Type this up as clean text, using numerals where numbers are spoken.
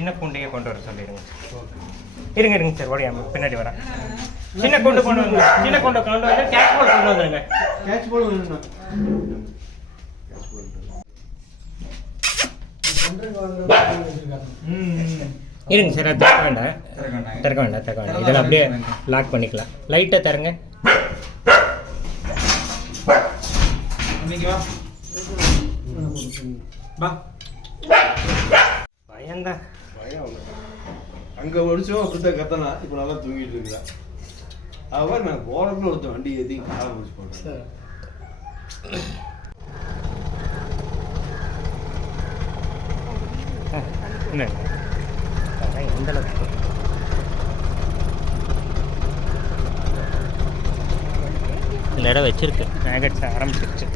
சின்ன கூண்டையே கொண்டு வர சொல்லிடுங்க. இருங்க இருங்க சார், ஓடியாம பின்னாடி வரேன். சின்ன கூண்டு கொண்டு வந்து, சின்ன கூண்டை கொண்டு வந்து கேட்ச் பால் கொண்டு வந்துருங்க. கேட்ச் பால் வேணும். இருங்க சார், அது திறக்க வேண்டாம், திறக்க வேண்டாம், திறக்க வேண்டாம். இதில் அப்படியே லாக் பண்ணிக்கலாம். லைட்டாக தரங்க. பயந்தான் அங்கே ஒடிச்சோம் அப்படித்தான் கத்தனா. இப்போ நல்லா தூங்கிட்டு இருக்கிறேன். அவன் நான் போகிறதுல ஒருத்தன் வண்டி ஏற்றி காலை முடிச்சு போட்டேன். எந்த அளவுக்கு இந்த இடம் வச்சிருக்கு, மேகட்ஸ் ஆரம்பிச்சிருச்சு.